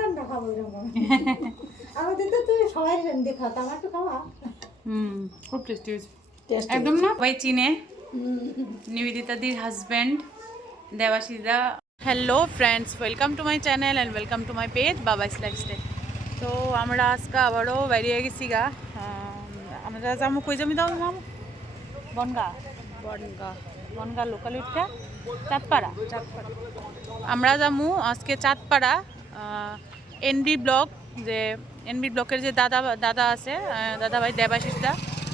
রান্না খাবো এরকম আমাদের তো তুই সবাই রান্না খাওয়া আমার তো খাওয়া খুব টেস্টি হয়েছে একদম না ভাই চিনে নিবেদিতাদির হাজব্যান্ড দেবাশিসদা। Hello friends, welcome to my channel and welcome to my page Babai's lifestyle. তো আমরা আজকে আবারও বেরিয়ে গেছি গা। আমরা যাবো কই যাবি দাও মাম বনগা বনগা বনগা লোকালিটিটা চাঁদপাড়া। আমরা যাবো আজকে চাঁদপাড়া এনবি ব্লক, যে এনবি ব্লকের যে দাদা আছে দাদা ভাই দেবাশিসদা,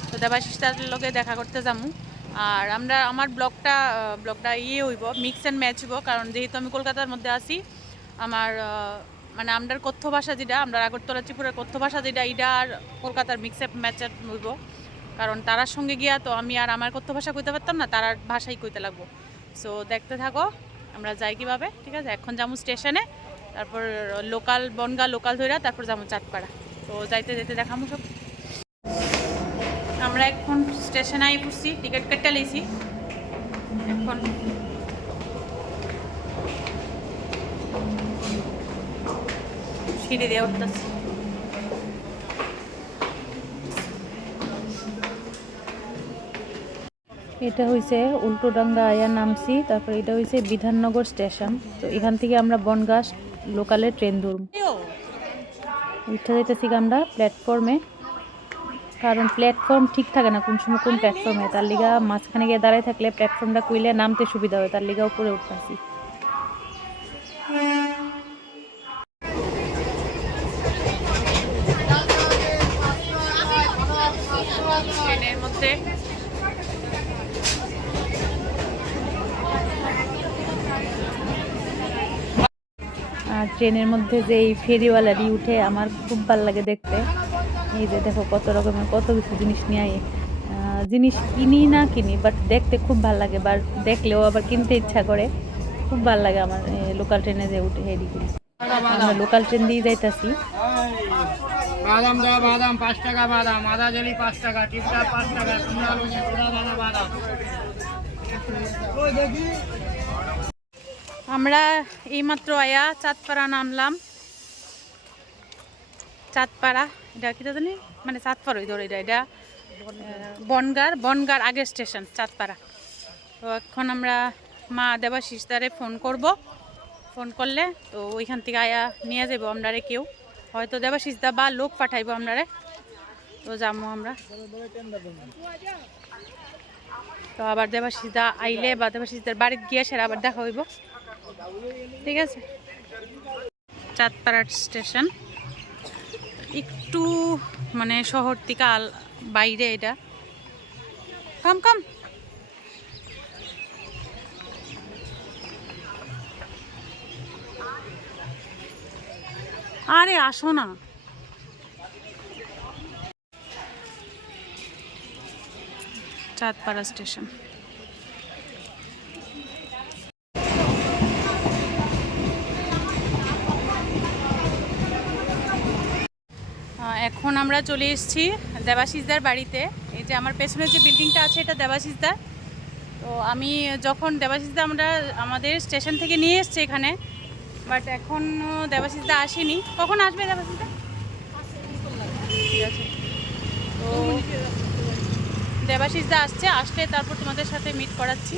তো দেবাশিসদার লগে দেখা করতে যাবো। আর আমার ব্লগটা হইব মিক্স অ্যান্ড ম্যাচ হইব, কারণ যেহেতু আমি কলকাতার মধ্যে আছি, আমার মানে আমরার কথ্য ভাষা যেটা আমরা আগরতলা ত্রিপুরার কথ্য ভাষা যেটা এটা আর কলকাতার মিক্স অ্যান্ড ম্যাচ হইব, কারণ তারার সঙ্গে গিয়া তো আমি আর আমার কথ্য ভাষা কইতে পারতাম না, তারার ভাষাই কইতে লাগবো। সো দেখতে থাকো আমরা যাই কীভাবে। ঠিক আছে, এখন যাবো স্টেশনে, তারপর বনগা লোকাল ধইরা তারপর যাবো চাঁদপাড়া। তো যাইতে যেতে দেখাবো সব। আমরা এখন স্টেশনে আই পড়ছি, টিকিট কেটে লইছি। এখন সিঁড়ি দিয়ে উঠতেছি। এটা হইছে উল্টোডাঙ্গা আয়া নামছি, তারপর এটা হইছে বিধাননগর স্টেশন। তো এখান থেকে আমরা বনগা লোকালে ট্রেন ধরব। উঠে যাইতেছি আমরা প্ল্যাটফর্মে, কারণ প্ল্যাটফর্ম ঠিক থাকে না কোন সময় কোন প্ল্যাটফর্মে, তার লিগা মাঝখানে গিয়ে দাঁড়ায় থাকলে প্ল্যাটফর্মটা কইলে নামতে সুবিধা হয়, তার লিগা উপরে উঠতেছি। ট্রেনের মধ্যে আর ট্রেনের মধ্যে যে এই ফেরিওয়ালারই উঠে আমার খুব ভালো লাগে দেখতে। এই যে দেখো কত রকমের কত কিছু জিনিস নিয়ে জিনিস কিনি না কিনি, বাট দেখতে খুব ভালো লাগে, বা দেখলেও আবার কিনতে ইচ্ছা করে। খুব ভালো লাগে আমার লোকাল ট্রেনে যে উঠে হেডিগুলি। আমরা লোকাল ট্রেন দিয়ে যাইতাছি। বাদাম দাও, বাদাম 5 টাকা, বাদাম আদা জেলি 5 টাকা, টিপটা 5 টাকা, কুমড়া লুচি পুরা দানা বাদাম। আমরা এইমাত্র আয়া চাঁদপাড়া নামলাম। চাঁদপাড়া এটা কি জানি, মানে চাঁদপাড়াই ধরে এটা বনগার আগের স্টেশন চাঁদপাড়া। তো এখন আমরা মা দেবাশিসদারে ফোন করব, ফোন করলে তো ওইখান থেকে আয়া নিয়ে যাবো আমরারে, কেউ হয়তো দেবাশিসদা বা লোক পাঠাইবো আমরারে, তো যাবো আমরা। তো আবার দেবাশিসদা আইলে বা দেবাশিসদার বাড়িতে গিয়ে সেরা আবার দেখা হইব। ঠিক আছে, চাঁদপাড়া স্টেশন একটু মানে শহর থেকে বাইরে, এটা কাম কাম। আরে আসো না, চাঁদপাড়া স্টেশন। এখন আমরা চলে এসেছি দেবাশিসদার বাড়িতে। এই যে আমার পেছনে যে বিল্ডিংটা আছে এটা দেবাশিসদার। তো আমি যখন দেবাশিসদা আমাদের স্টেশন থেকে নিয়ে এসছে এখানে, বাট এখন দেবাশিসদা আসেনি। কখন আসবে দেবাশিসদা? ঠিক আছে, তো দেবাশিসদা আসলে তারপর তোমাদের সাথে মিট করাচ্ছি।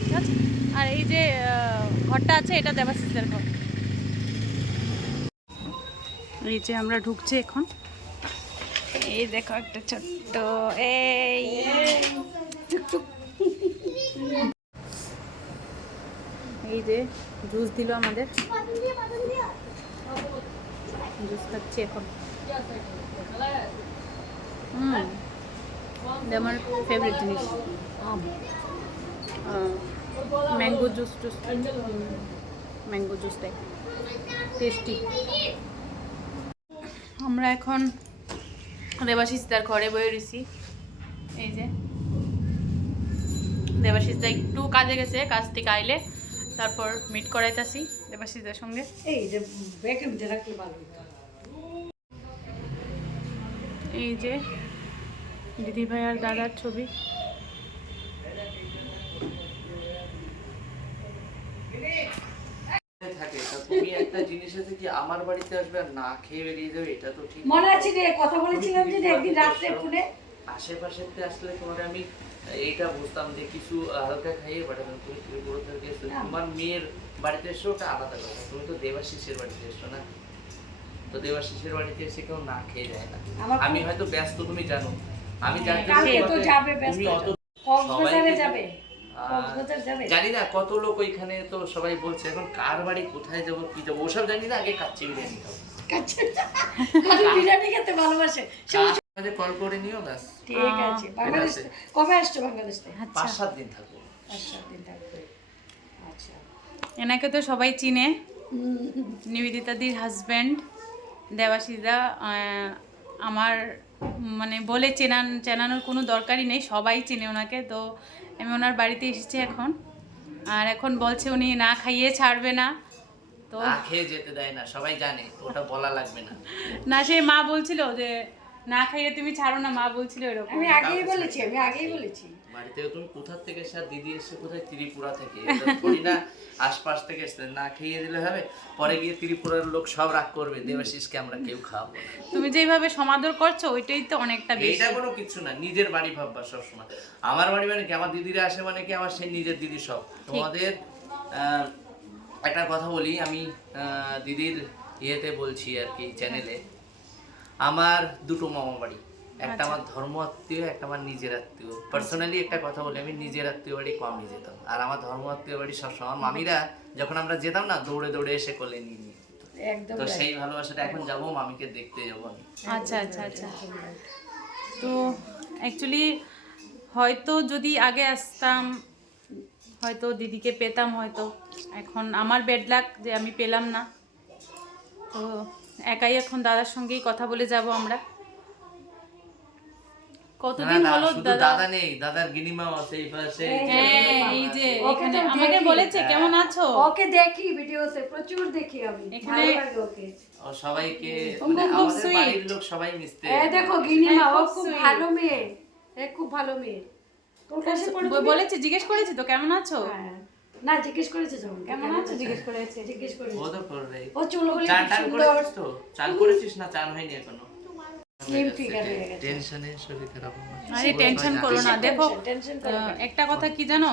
ঠিক আছে, আর এই যে ঘরটা আছে এটা দেবাশিসদার ঘর। এই যে আমরা ঢুকছি এখন। এই দেখো একটা ছোট্ট এই যে জুস দিল আমাদের, জুস খাচ্ছি এখন। আমার ফেভারিট জিনিস ম্যাঙ্গো জুসটাই টেস্টি। আমরা এখন দেবাশিসদার ঘরে বয়ে রয়েছি। এই যে দেবাশিসদা একটু কাজে গেছে, কাজ থেকে আইলে তারপর মিট করাইতাছি দেবাশিসদার সঙ্গে। এই যে ব্যাগের ভিতরে রাখলে ভালো। এই যে দিদি ভাই আর দাদার ছবি। থাকে তা তুমি একটা জিনিস আছে কি আমার বাড়িতে আসবে আর না খেয়ে বেরিয়ে যাবে, এটা তো ঠিক মনে আছে যে কথা বলেছিলাম যে একদিন রাত্রে ফোনে আশেপাশেতে আসলে তোমার আমি এইটা বুঝতাম যে কিছু হালকা খাইয়ে পাঠাতাম, তুমি ত্রিপুরা থেকে এসছো, তোমার মেয়ের বাড়িতে এসছো ওটা আলাদা কথা, তুমি তো দেবাশিসের বাড়িতে এসছো না, তো দেবাশিসের বাড়িতে এসে কেউ না খেয়ে যায় না। আমি হয়তো ব্যস্ত তুমি জানো, আমি জানতে কালকে তো যাবে ব্যস্ত, তুমি অত কক্সবাজারে সবাইকে- যাবে, কক্সবাজার যাবে। জানি না কত লোক ওইখানে, তো সবাই বলছে এখন কার বাড়ি কোথায় যাবো কি যাবো ওসব জানি না, আগে কাচ্চি বিরিয়ানি খাবো, কাজে বিরিয়ানি খেতে ভালোবাসে। কল করে নিও ব্যাস, ঠিক আছে। বাংলাদেশ কবে আসছো বাংলাদেশ থেকে? 5-7 দিন থাকবো। 5-7 দিন থাকবে। আচ্ছা। এনাকে তো সবাই চিনে, নিবেদিতাদির হাজব্যান্ড দেবাশিদা। আমার মানে বলে চেনানোর কোনো দরকারই নেই, সবাই চিনে ওনাকে। তো আমি ওনার বাড়িতে এসেছি এখন, আর এখন বলছে উনি না খাইয়ে ছাড়বে না। তো না খেয়ে যেতে দেয় না, সবাই জানে, ওটা বলা লাগবে না। না, সে মা বলছিল যে না খাইয়ে তুমি ছাড়ো না, মা বলছিল এরকম। আমি আগেই বলেছি। বাড়ি থেকে তুমি কোথা থেকে এসে, দিদি এসে কোথায় ত্রিপুরা থেকে, এটা থোড়ি না আশপাশ থেকে এসে না খেয়ে দিলে হবে, পরে গিয়ে ত্রিপুরার লোক সব রাগ করবে দেবাশিসকে আমরা কেউ খাওয়াবো না। তুমি যেভাবে সমাদর করছো ওইটাই তো অনেকটা বেশি। এইটা কোনো কিছু না, নিজের বাড়ি ভাববা সবসময়। আমার বাড়ি মানে কি, আমার দিদিরা আসে মানে কি আমার সেই নিজের দিদি সব। তোমাদের একটা কথা বলি, আমি দিদির ইয়েতে বলছি আর কি চ্যানেলে, আমার দুটো মামা বাড়ি, একটা আমার ধর্ম আত্মীয়, একটা আমার নিজের আত্মীয়। পার্সোনালি একটা কথা বলি, আমি নিজের আত্মীয় বাড়ি কমই যেতাম, আর আমার ধর্ম আত্মীয় বাড়ি সবসময় আমার মামিরা যখন আমরা যেতাম না দৌড়ে দৌড়ে এসে কোলে নিয়ে নিয়ে যেত। একদম। তো সেই ভালোবাসাটা এখন যাবো, মামিকে দেখতে যাবো আমি। আচ্ছা আচ্ছা আচ্ছা। তো অ্যাকচুয়ালি হয়তো যদি আগে আসতাম হয়তো দিদিকে পেতাম, হয়তো এখন আমার ব্যাড লাক যে আমি পেলাম না। তো একাই এখন দাদার সঙ্গেই কথা বলে যাব আমরা। কতদিন না, হলো শুধু দাদা নেই, দাদার গিনিমাও আছে এই পাশে। হ্যাঁ, এই যে ওকে তো এখানে আমাকে দেখি। বলেছে কেমন আছো। ওকে দেখি ভিডিওতে, প্রচুর দেখি আমি। এখানে- ভালো লাগে ওকে। ও সবাইকে ও মানে খুব আমাদের sweet। বাড়ির লোক সবাই মিশতে। এই দেখো গিনিমা, ও খুব খুব sweet। ভালো মেয়ে, খুব ভালো মেয়ে। তোর কাছে পড়ে তুমি? বলেছে, জিজ্ঞেস করেছি তো কেমন আছো। হ্যাঁ। না, জিজ্ঞেস করেছে যখন কেমন আছো জিজ্ঞেস করেছে। জিজ্ঞেস করেছে। ও তো করবে। ও চুলগুলি চান খুব টান সুন্দর, করেছিস তো? চান করেছিস না চান হয়নি এখনো? স্লিম ফিগার হয়ে গেছে। টেনশনে শরীর খারাপ হয়। আরে টেনশন করো না, দেখো টেনশন করো না। একটা কথা কি জানো,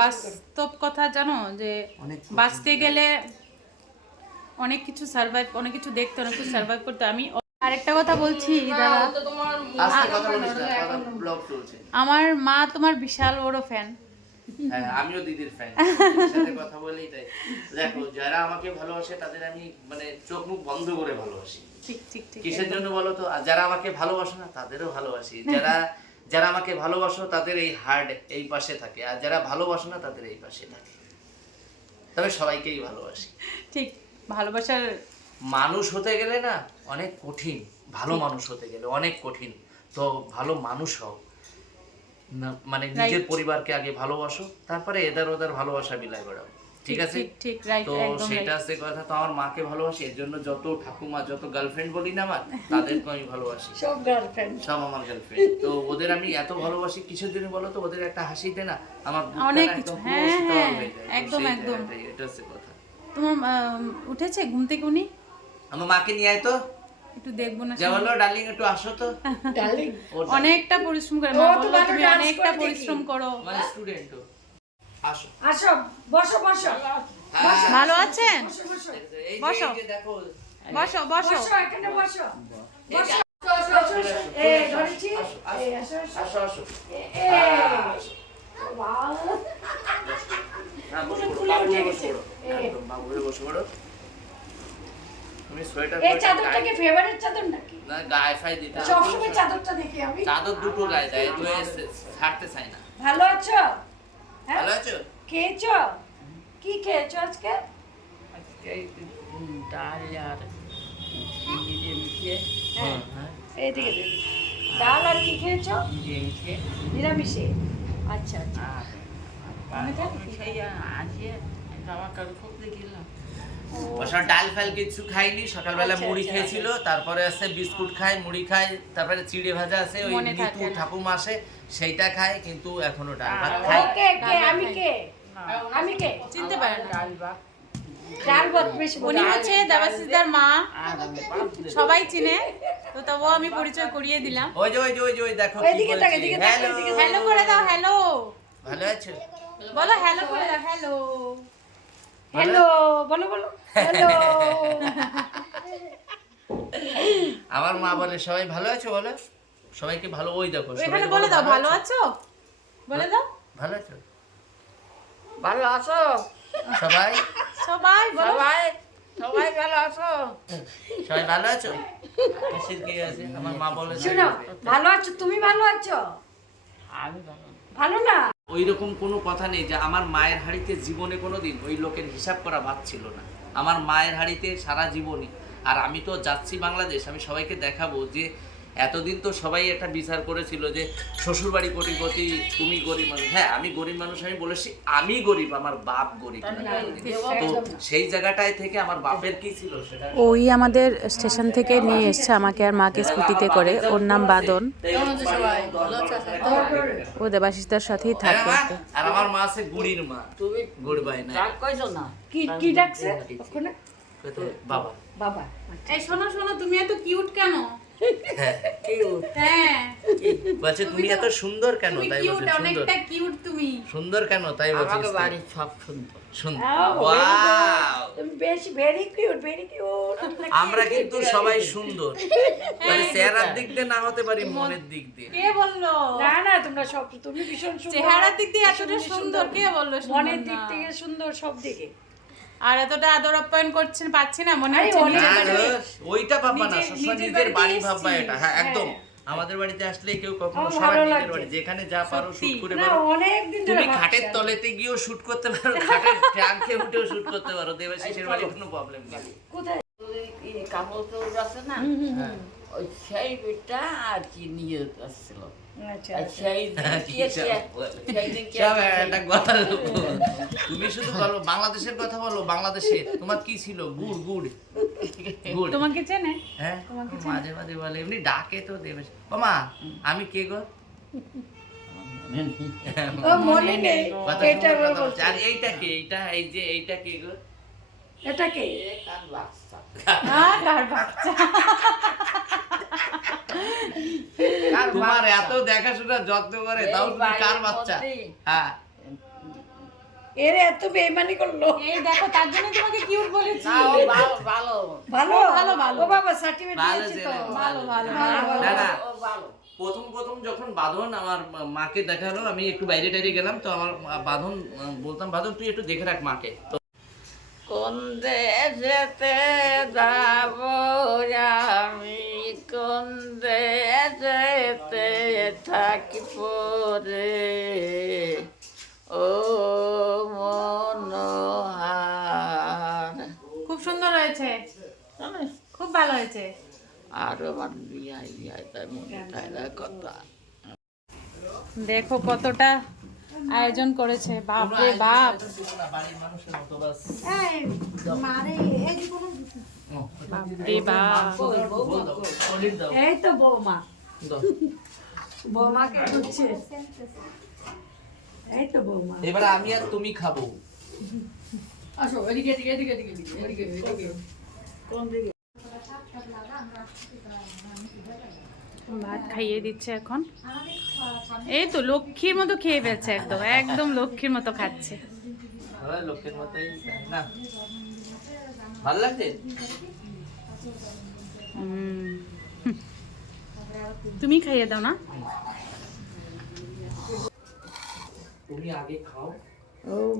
বাস্তব কথা জানো যে অনেক বাঁচতে গেলে অনেক কিছু সার্ভাইভ, অনেক কিছু দেখতে, অনেক কিছু সার্ভাইভ করতে। আমি আরেকটা কথা বলছি দাদা, আস্তে কথা বলিস না, কথা ব্লগ চলছে। আমার মা তোমার বিশাল বড় ফ্যান। হ্যাঁ, আমিও দিদির ফ্যান, সাথে কথা বলেই তাই। দেখো যারা আমাকে ভালোবাসে তাদের আমি মানে চোখ মুখ বন্ধ করে ভালোবাসি। ঠিক ঠিক ঠিক। কিসের জন্য বলো তো? আর যারা আমাকে ভালোবাসে না তাদেরও ভালোবাসি। যারা আমাকে ভালোবাসো তাদের এই হার্ট এই পাশে থাকে, আর যারা ভালোবাসে না তাদের এই পাশে থাকে। তবে সবাইকেই ভালোবাসি। ঠিক, ভালোবাসার মানুষ হতে গেলে না অনেক কঠিন, ভালো মানুষ হতে গেলে অনেক কঠিন। তো ভালো মানুষ হও, মানে নিজের পরিবারকে আগে ভালোবাসো, তারপরে এদের ওদের ভালোবাসা বিলাই বেড়াও, ঠিক আছে? ঠিক ঠিক, রাইট, তো একদম সেটা রাইট। আছে কথা। তো আমার মাকে ভালোবাসি, এর জন্য যত ঠাকুমা যত গার্লফ্রেন্ড বলি না আমার, তাদেরকে আমি ভালোবাসি, সব গার্লফ্রেন্ড। সব আমার গার্লফ্রেন্ড। তো ওদের আমি এত ভালোবাসি কিসের জন্য বলো তো? ওদের একটা হাসিতে না আমার বুকটা অনেক না কিছু, একদম পুরো হ্যাঁ, শীতল হ্যাঁ, হয়ে যায়। তো একদম, সেই একদম। জায়গাটাই, এটা হচ্ছে কথা। তোমার উঠেছে ঘুম থেকে উনি? আমার মাকে নিয়ে আয় তো, একটু দেখবো না। যা বললো ডার্লিং একটু আসো তো। ডার্লিং, অনেকটা পরিশ্রম করে, ও মা তো বললো ভালো তুমি dance অনেকটা করে পরিশ্রম দেখি। করো। মানে স্টুডেন্ট তো, আসো। আসো, বসো বসো হ্যাঁ, ভালো আছেন? বসো বসো এই যে- বসো। এই যে দেখো, বসো বসো। বসো, এখানে বসো এই যে- বসো বসো। এই ধরেছি, এই আসো আসো। আসো আসো। এই বাহ, হ্যাঁ, বসো, খুলে বসো, বাবু উঠে হয়ে গেছে। বসো পড়ো। একদম বাবু হয়ে বসে পড়ো। তুমি সোয়েটার এই চাদরটা কি ফেভারিট চাদর নাকি? না গায়ে ফাই দিতে হবে। সবসময় চাদরটা দেখি আমি। চাদর দুটো গায়ে দেয়, তো ছাড়তে চাই না। ভালো আছো? হ্যাঁ, ভালো আছো? খেয়েছো? কি খেয়েছো আজকে? ডাল আর চিংড়ি দিয়ে মিশিয়ে হ্যাঁ, হ্যাঁ। এইদিকে দিন। ডাল আর কি খেয়েছো? দিয়ে মিশিয়ে নিরামিষে। আচ্ছা আচ্ছা। খাইয়া আসিয়ে জামা কাপড় খুঁজতে গেলাম। ওসব ডাল ফাল কিছু খাইনি, সকালবেলা আচ্ছা, মুড়ি আচ্ছা, খেয়েছিল, তারপরে আছে বিস্কুট খায়, মুড়ি খায়, তারপরে চিড়ে ভাজা আছে, ওই মনে থাকে নিতু না। ঠাকুমা আসে সেইটা খায়, কিন্তু এখনো ডাল ভাত খায়। ওকে, কে আমি কে? আমি কে? চিনতে পারে না। ডাল ভাত ডাল ভাত বেশি উনি হচ্ছে দেবাশিসদার মা, আর আমি বাপ দিলাম। সবাই চিনে, তো তবুও আমি পরিচয় করিয়ে দিলাম। ওই যে ওই যে ওই যে ওই দেখো কি এদিকে তাক, এদিকে তাক, বলছি। এদিকে হ্যালো করে দাও, হ্যালো ভালো আছো? বলো, হ্যালো করে দাও, হ্যালো। হ্যালো বলো বলো হ্যালো। আমার মা বলে সবাই ভালো আছো বলো, সবাইকে ভালো, ওই দেখো এখানে সবাইকে বলে বলো, দাও ভালো আছো, বলে দাও ভালো আছো ভালো আছো সবাই, সবাই বলো। সবাই? সবাই ভালো আছো? সবাই ভালো আছো? কিসের কি আছে? আমার মা বলে শোনো, ভালো আছো তুমি? ভালো আছো? আমি ভালো না। ভালো না? ওই রকম কোনো কথা নেই যে আমার মায়ের হাড়িতে জীবনে কোনোদিন ওই লোকের হিসাব করা ভাত ছিল না। আমার মায়ের হাড়িতে সারা জীবনই। আর আমি তো যাচ্ছি বাংলাদেশ, আমি সবাইকে দেখাবো যে এতদিন তো সবাই একটা বিচার করেছিল যে শ্বশুরবাড়ি কোটিপতি, তুমি গরিব মানুষ। হ্যাঁ, আমি গরিব মানুষ, আমি বলেছি আমি গরিব, আমার বাপ গরিব না। তো সেই জায়গাটায় থেকে আমার বাপের কি ছিল সেটা ওই আমাদের স্টেশন থেকে নিয়ে এসছে আমাকে আর মাকে স্কুটিতে করে। ওর নাম বাদন, ও দেবাশিসদার সাথেই হ্যাঁ, থাকে। মা? আর আমার মা আছে গুড়ির মা, তুমি গুড় বাই না রাগ কইছো না? কি কি ডাকছে ওখানে? বাবা। বাবা। এই শোনো শোনো, তুমি এত কিউট কেন? কেউ হ্যাঁ বলছে তুমি এত সুন্দর কেন, তুমি তাই কিউট, বলছে সুন্দর, অনেকটা কিউট তুমি। সুন্দর কেন তাই বলছিস আমাকে তুই? বাড়ির সব সুন্দর। সুন্দর। Oh, very Wow! তুমি বেশি ভেরি কিউট, ভেরি কিউট। আমরা কিন্তু সবাই সুন্দর, তবে চেহারার দিক দিয়ে না হতে পারি, মনের দিক দিয়ে। কে বললো? না না, তোমরা সব, তুমি ভীষণ সুন্দর। চেহারার দিক দিয়ে এতটা সুন্দর, কে বললো সুন্দর মনের না? দিক থেকে সুন্দর, সব দিকে। আর এতটা আদর আপ্যায়ন করছেন, পাচ্ছি না, মনে আরে হচ্ছে অনেক নিজের না, বাড়িতে। ওইটা ভাববা না, নিজের- সবসময় নিজের নিজের বাড়ি বাড়িতে ভাববা এসছি। এটা। হ্যাঁ, একদম। হ্যাঁ। আমাদের বাড়িতে আসলে কেউ কখনো আমার সবাই ভালো নিজের লাগছে। বাড়ি, যেখানে যা পারো সত্যি। শুট করে না, পারো। অনেক দিন তুমি ধরে খাটের ভাবছি। তলেতে গিয়েও শুট করতে পারো, খাটের ট্যাঙ্কে উঠেও শুট করতে পারো, দেবাশিসের বাড়ি কোনো প্রবলেম নেই। কোথায়? ওই কাপড় চোপড় আছে না, ওই সেই বিটটা আর কি নিয়ে আসছিল। আচ্ছা আর সেই হ্যাঁ, দিন কি কে সব কে- বলে। সেই দিন কে সব কে- একটা গল্প। তুমি শুধু বলো বাংলাদেশের কথা, বলো বাংলাদেশে তোমার কি ছিল? গুড় গুড় গুড়। তোমাকে চেনে? হ্যাঁ, মাঝে মাঝে বলে, এমনি ডাকে তো দেবেশ। মামা আমি কে গো? ও মনে নেই। কথা এটা শুনে কথা বলছে। বলছে। আর এইটা কে? এইটা এই যে এইটা কে গো? এটা কে? এ কার বাচ্চা? কার বাচ্চা? কার তোমার বাচ্চা? এত দেখাশোনা যত্ন করে, তাও এই তুমি কার বাড়ির বাচ্চা? মধ্যেই। হ্যাঁ, এর এত বেইমানি করলো। এই দেখো, তার জন্য তোমাকে কিউট বলেছি। না, ও ভালো ভালো ভালো ভালো, ভালো। ও বাবা সার্টিফিকেট ভালো দিয়েছে তো। ছেলে, ভালো ভালো না না, ও ভালো। প্রথম প্রথম যখন বাঁধন আমার মাকে দেখালো, আমি একটু বাইরে টাইরে গেলাম, তো আমার বাঁধন বলতাম, বাঁধন তুই একটু দেখে রাখ মাকে। তো কোন দেশেতে যাব আমি, কোন দেশেতে থাকি পরে, ও মনোহার। খুব সুন্দর হয়েছে, খুব ভালো হয়েছে। আর আমার বিয়াই বিয়াই তাই মনে চায় না কথা। দেখো কতটা আয়োজন করেছে, বাপ রে বাপ। বাড়ির মানুষের মতো বাস। এই মারে এই যে কোনো বাপ রে বাপ। এই তো বৌমা, দাও। বৌমাকে খুঁজছে। এই তো বৌমা। এবার আমি আর তুমি খাবো। আসো এদিকে এদিকে এদিকে এদিকে এদিকে এদিকে। কোন দিকে? ভাত খাইয়ে দিচ্ছে এখন। এই তো লক্ষ্মীর মতো খেয়ে ফেলছে, একদম একদম লক্ষ্মীর মতো খাচ্ছে। হ্যাঁ, লোকের মতোই না। ভালো লাগছে? হুম। তুমি খাইয়ে দাও না। তুমি আগে খাও।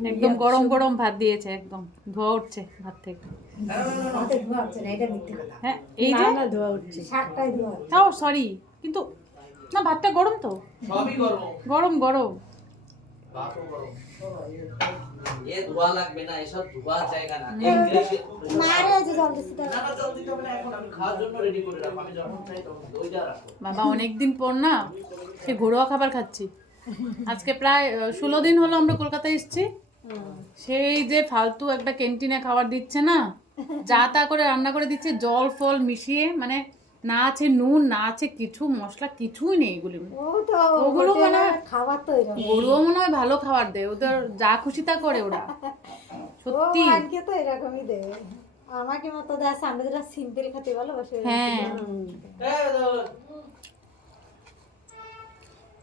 একদম গরম গরম ভাত দিয়েছে, একদম ধোয়া উঠছে ভাত থেকে। হাতে ধোয়া হচ্ছে না, এটা মিথ্যে কথা। হ্যাঁ, এই যে না ধোয়া উঠছে। শাকটাই ধোয়া হচ্ছে। তাও সরি, কিন্তু না, ভাতটা গরম তো, সবই গরম। গরম গরম। ভাতও গরম। এ ধোয়া লাগবে না, এসব ধোয়া জায়গা না। ইংলিশে মারে এই যে জল দিচ্ছি তো। না না, জল দিতে হবে না, এখন আমি খাওয়ার জন্য রেডি করে রাখো। আমি যখন চাই তখন দইটা রাখো। বাবা অনেকদিন পর না সে ঘরোয়া খাবার খাচ্ছি। আজকে প্রায় 16 দিন হলো আমরা কলকাতায় এসেছি। সেই যে ফালতু একটা ক্যান্টিনে খাবার দিচ্ছে না, যা তা করে রান্না করে দিচ্ছে, জল ফল মিশিয়ে, মানে না আছে নুন, না আছে কিছু মশলা, কিছুই নেই এগুলি। ও তো ওগুলো মানে খাবার তো এরকম। গরুও মনে হয় ভালো খাবার দেয়, ওদের যা খুশি তা করে ওরা। সত্যি আজকে তো এরকমই দেবে। আমাকে মতো দেয়, আমরা যেটা সিম্পল খেতে ভালোবাসি। হ্যাঁ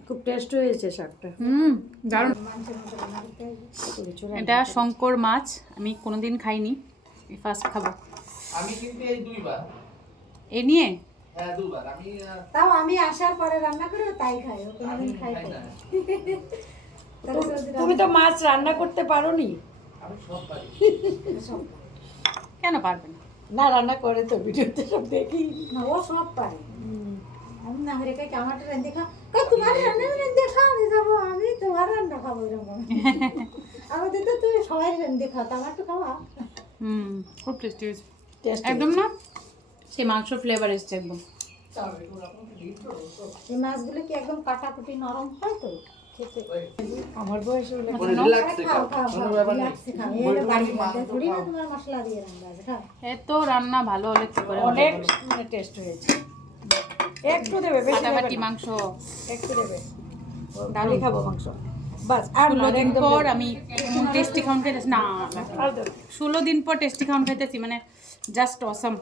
খুব টেস্ট হয়েছে শাকটা। দারুণ। মাংসের মতো রান্না করতে হয়। এটা শঙ্কর মাছ, আমি কোনোদিন খাইনি, এই ফার্স্ট খাবো। আমি কিন্তু এই দুইবার, এ নিয়ে হ্যাঁ দুবার আমি তাও আমি আসার পরে রান্না করে তাই খাই, ও কোনোদিন খাই খাই না। না। তুমি তো মাছ রান্না করতে পারোনি? আমি সব পারি। কেন পারবে না? না, রান্না করে তো, ভিডিওতে সব দেখি। না, ও সব পারে। আমি না হলে কাকে আমার রান্না খা, কই তোমার রান্না রান্না খা, আমি যাবো, আমি তোমার রান্না খাবো এরকম। আমাদের তো তুই সবাই রান্না খাও, আমার তো খাওয়া। খুব টেস্টি হয়েছে টেস্ট একদম, না সেই মাংস ফ্লেভার এসছে একদম। এই মাছগুলো কি একদম কাটাকুটি নরম হয় তো খেতে। আমার বয়সে হলে মানে রিল্যাক্সে খাও খাও, খাও কোনো খাও, ব্যাপার নেই। রিল্যাক্সে খাও। এই বাড়ির মধ্যে থোড়ি না তোমার মশলা দিয়ে রান্না আছে, খাও। এত রান্না ভালো হলে কি করে অনেক মানে টেস্ট হয়েছে। একটু দেবে, বেশি দেবে ফাটাফাটি না। মাংস। একটু দেবে, ডালি খাবো মাংস বাস। আর 16 দিন একদম পর দেবে। আমি টেস্টি খাউন খাইতেছি, না আর দেবে। 16 দিন পর টেস্টি খাউন খাইতেছি, মানে জাস্ট অসাম,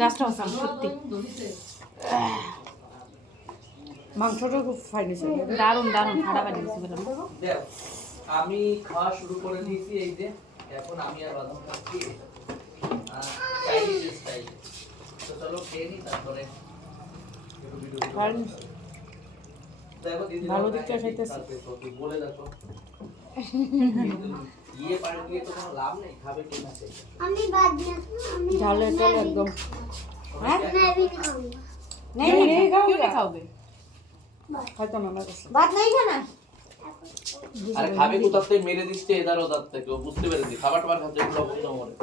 জাস্ট অসাম সত্যি। মাংসটা খুব ফাইন হয়েছে। দারুণ দারুণ ফাটাফাটি কিছু বললাম। দেখ, আমি খাওয়া শুরু করে দিয়েছি, এই যে এখন আমি আর বাদাম খাচ্ছি চাইনিজ স্টাইল। তো চলো খেয়ে নিই, তারপরে একটু ভিডিও ফাইন। দেখো দিদি ভালো দিকটা খাইতেছে। বলে দেখো ইয়ে পারে দিয়ে তো কোনো লাভ নেই, খাবে কি না সেই ঝালটা একদম। হ্যাঁ নেই নেই কেউ না খাওবে। হয়তো না আমার কাছে। ভাত নাই খানা? আরে খাবে কোথা থেকে মেরে দিচ্ছে এদার ওদার থেকে, ও বুঝতে পেরেছি খাবার টাবার খাচ্ছে এগুলো বন্ধ করে।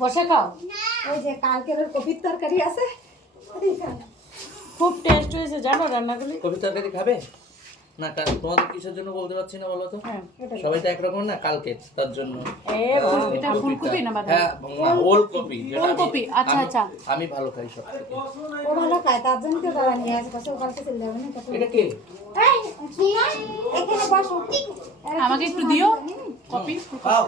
বসে খাও। ওই যে কালকের ওর কপির তরকারি আছে, ওই খাও। খুব টেস্ট হয়েছে জানো রান্নাগুলি। কফি তরকারি খাবে না? কারণ তোমাদের কিসের জন্য বলতে পারছি না বলো তো? হ্যাঁ। সবাই তো একরকম না, কালকে তার জন্য। এটা ফুলকপি না বাদাম? হ্যাঁ, ওলকপি, যেটা ওলকপি, আচ্ছা, আচ্ছা। আমি ভালো খাই সব থেকে। ও ভালো খায়, তার জন্য তো দাদা নিয়ে আসে, পাশে ও কালকে চলে যাবে না কত। এটা কে? এই, স্নেহা, এখানে বসো। আমাকে একটু দিও কপি। খাও।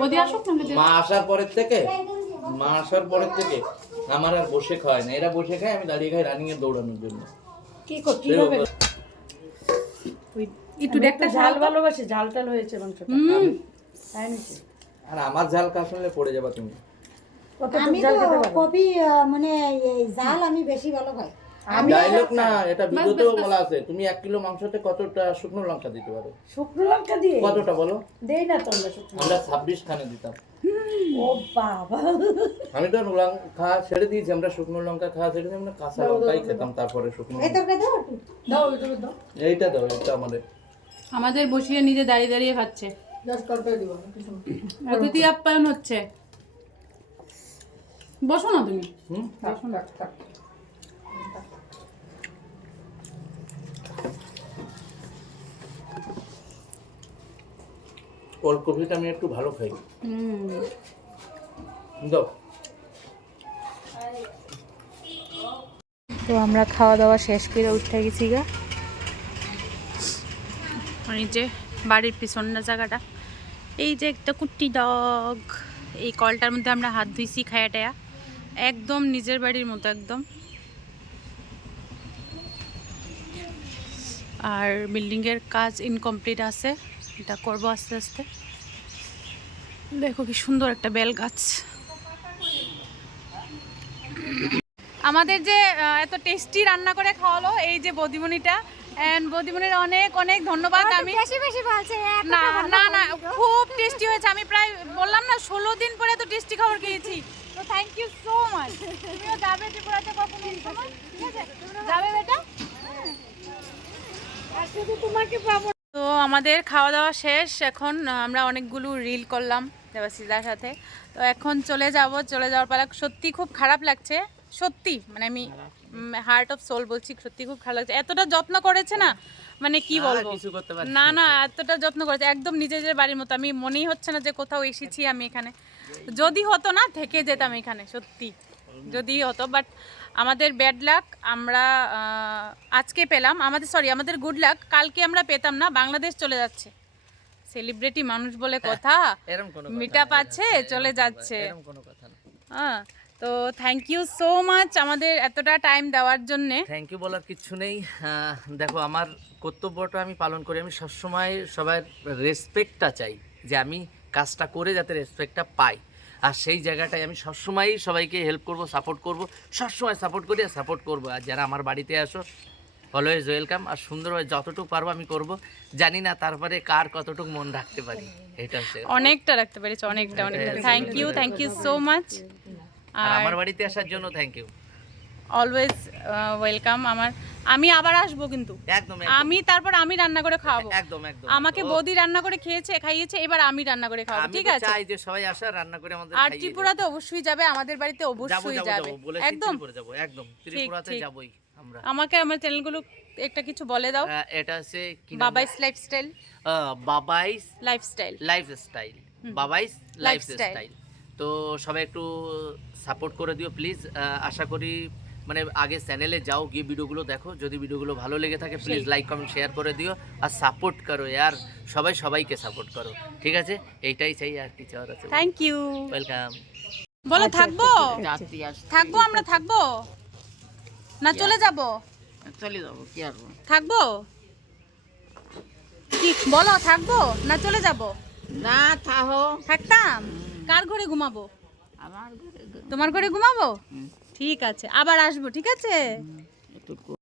বদি আসুক না মা আসার পরের থেকে আমার আর বসে খাওয়ায় না, এরা বসে খায়, আমি দাঁড়িয়ে খাই রানিং এর দৌড়ানোর জন্য। কি করতে হবে? একটু একটা দেখতে ঝাল ভালোবাসি, ঝাল টাল হয়েছে মাংসটা। তাই নাকি? আর আমার ঝাল কা শুনলে পড়ে যাবা তুমি। কত আমি ঝাল তো খেতে পারো? কপি মানে এই জাল আমি বেশি ভালো খাই। ডায়লগ না, এটা ভিডিওতেও বলা আছে, তুমি 1 কিলো মাংসতে কতটা শুকনো লঙ্কা দিতে পারো? শুকনো লঙ্কা দিয়ে কতটা বলো? দেই না তো আমরা শুকনো। আমরা 26 খানে দিতাম। ও বাবা, আমি তো লঙ্কা ছেড়ে দিয়েছি, আমরা শুকনো লঙ্কা খাওয়া ছেড়ে দিয়ে আমরা কাঁচা লঙ্কাই খেতাম, তারপরে শুকনো এই তরকারি দাও একটু। দাও এটা দাও। এইটা দাও, এটা আমাদের। আমাদের বসিয়ে নিজে দাঁড়িয়ে দাঁড়িয়ে খাচ্ছে, জাস্ট তরকারি দিব। অতিথি আপ্যায়ন হচ্ছে। বসো না তুমি। থাক থাক থাক। ওলকপিটা আমি একটু ভালো খাই। দাও। তো আমরা খাওয়া দাওয়া শেষ করে উঠে গেছি গা। এই যে বাড়ির পিছনের জায়গাটা, এই যে একটা কুট্টি ডগ, এই কলটার মধ্যে আমরা হাত ধুইছি খায়া টায়া, একদম নিজের বাড়ির মতো একদম। আর বিল্ডিংয়ের কাজ ইনকমপ্লিট আছে, এটা করবো আস্তে আস্তে। দেখো কি সুন্দর একটা বেল গাছ। আমাদের যে এত টেস্টি রান্না করে খাওয়ালো এই যে বদিমণিটা, এন্ড বদিমণির অনেক অনেক ধন্যবাদ। আমি বেশি বেশি বলছে, না না না খুব টেস্টি হয়েছে, আমি প্রায় বললাম না 16 দিন পরে তো টেস্টি খাবার খেয়েছি। তো থ্যাংক ইউ সো মাচ। তুমিও যাবে ত্রিপুরাতে কখনো, ঠিক আছে? যাবে বেটা? শুধু তোমাকে পাবো। তো আমাদের খাওয়া দাওয়া শেষ, এখন আমরা অনেকগুলো রিল করলাম দেবাশিদার সাথে। তো এখন চলে যাওয়ার পালা। সত্যি খুব খারাপ লাগছে, সত্যি মানে আমি হার্ট অফ সোল বলছি, সত্যি খুব ভালো লাগছে। এতটা যত্ন করেছে না, মানে কি বলবো, কিছু করতে পারছি না না এতটা যত্ন করেছে, একদম নিজেদের বাড়ির মতো। আমি মনেই হচ্ছে না যে কোথাও এসেছি আমি এখানে। যদি হতো না থেকে যেতাম এখানে, সত্যি যদি হতো। বাট আমাদের ব্যাড লাক, আমরা আজকে পেলাম, আমাদের গুড লাক কালকে আমরা পেতাম না, বাংলাদেশ চলে যাচ্ছে। সেলিব্রিটি মানুষ বলে কথা, এরকম কোনো মিটা পাচ্ছে চলে যাচ্ছে। এরকম কোনো কথা না। হ্যাঁ, তো থ্যাংক ইউ সো মাচ আমাদের এতটা টাইম দেওয়ার জন্যে। থ্যাংক ইউ বলার কিচ্ছু নেই। দেখো, আমার কর্তব্যটা আমি পালন করি। আমি সবসময় সবার রেসপেক্টটা চাই, যে আমি কাজটা করে যাতে রেসপেক্টটা পাই। আর সেই জায়গাটায় আমি সবসময়ই সবাইকে হেল্প করব, সাপোর্ট করব, সবসময় সাপোর্ট করি আর সাপোর্ট করব। আর যারা আমার বাড়িতে আসো, অলওয়েজ ওয়েলকাম। আর সুন্দরভাবে যতটুকু পারবো আমি করব। জানি না তারপরে কার কতটুকু মন রাখতে পারি, এটা হচ্ছে। অনেকটা রাখতে পেরেছো, অনেকটা। Thank you so much. আর আমার বাড়িতে আসার জন্য থ্যাংক ইউ। Always welcome. আমি আবার আসবো কিন্তু, একদম তারপর আমি রান্না করে খাওয়াবো। একদম একদম। আমাকে বৌদি রান্না করে খাইয়েছে, এবার আমি রান্না করে খাওয়াবো, আমি ঠিক তো আছে? চাই যে সবাই আসা, রান্না করে আমাদের আর খাইয়ে দেবে। ত্রিপুরাতে অবশ্যই যাবে, আমাদের বাড়িতে অবশ্যই যাবে, একদম। একদম ত্রিপুরাতে ঠিক। যাবই আমরা। আমাকে আমার চ্যানেলগুলো একটা কিছু বলে দাও। এটা আছে কি নাম? Babai's lifestyle, Babai's lifestyle, lifestyle, Babai's lifestyle. Lifestyle. তো সবাই একটু সাপোর্ট করে দিও প্লিজ। আশা করি মানে আগে চ্যানেলে যাও, গিয়ে ভিডিওগুলো দেখো। যদি ভিডিওগুলো ভালো লেগে থাকে প্লিজ লাইক কমেন্ট শেয়ার করে দিও, আর সাপোর্ট করো यार, সবাই সবাইকে সাপোর্ট করো, ঠিক আছে? এইটাই চাই, আর কি চাওয়ার আছে। Thank you. ওয়েলকাম। বলো থাকবো, যাত্রী আসছে, থাকবো, আমরা থাকবো না চলে যাব? চলে যাবো, কি আর থাকবো, কি বলো, থাকবো না চলে যাব? না থাকো। থাকতাম। কার ঘরে ঘুমাবো? আমার ঘরে তোমার ঘরে ঘুমাবো? ঠিক আছে, আবার আসবো, ঠিক আছে? একটু